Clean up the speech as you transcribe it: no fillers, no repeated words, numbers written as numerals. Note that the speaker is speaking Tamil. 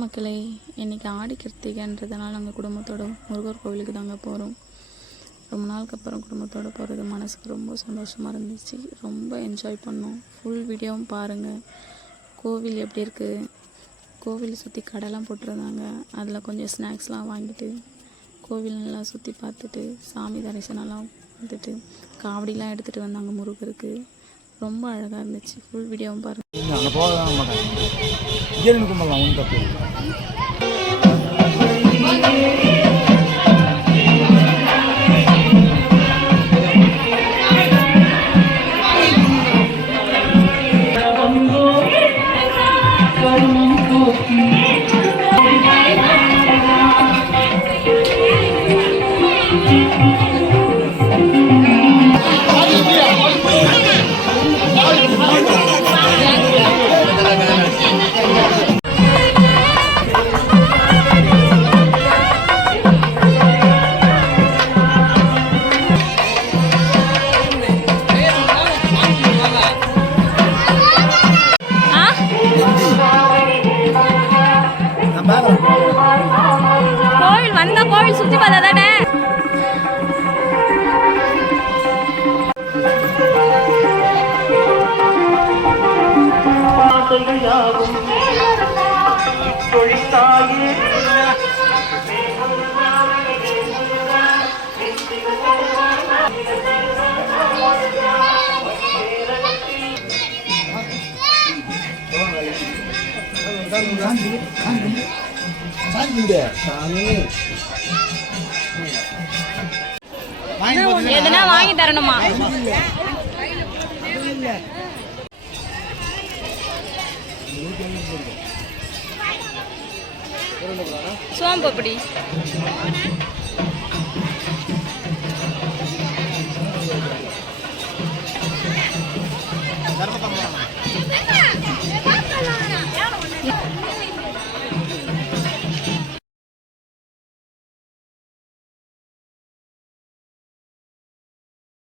மக்களே, இன்றைக்கி ஆடி கிருத்திகைன்றதுனால நாங்கள் குடும்பத்தோட முருகர் கோவிலுக்கு தாங்க போகிறோம். ரொம்ப நாளுக்கு அப்புறம் குடும்பத்தோடு போகிறது மனசுக்கு ரொம்ப சந்தோஷமாக இருந்துச்சு. ரொம்ப என்ஜாய் பண்ணோம். ஃபுல் வீடியோவும் பாருங்கள். கோவில் எப்படி இருக்குது, கோவிலை சுற்றி கடைலாம் போட்டிருந்தாங்க. அதில் கொஞ்சம் ஸ்நாக்ஸ்லாம் வாங்கிட்டு கோவில் நல்லா சுற்றி பார்த்துட்டு சாமி தரிசனம்லாம் பார்த்துட்டு காவடிலாம் எடுத்துகிட்டு வந்தாங்க முருகருக்கு. ரொம்ப அழகாக இருந்துச்சு. ஃபுல் வீடியோவும் பாருங்கள். அங்கே போக மாட்டாங்க, இங்கே கும்பலாம் ஒன்றும் தப்பு. கோவில் வந்த கோவில் சுற்றி பார்த்தா தானே. எதுனா வாங்கி தரணுமா? சோம்பு அப்படி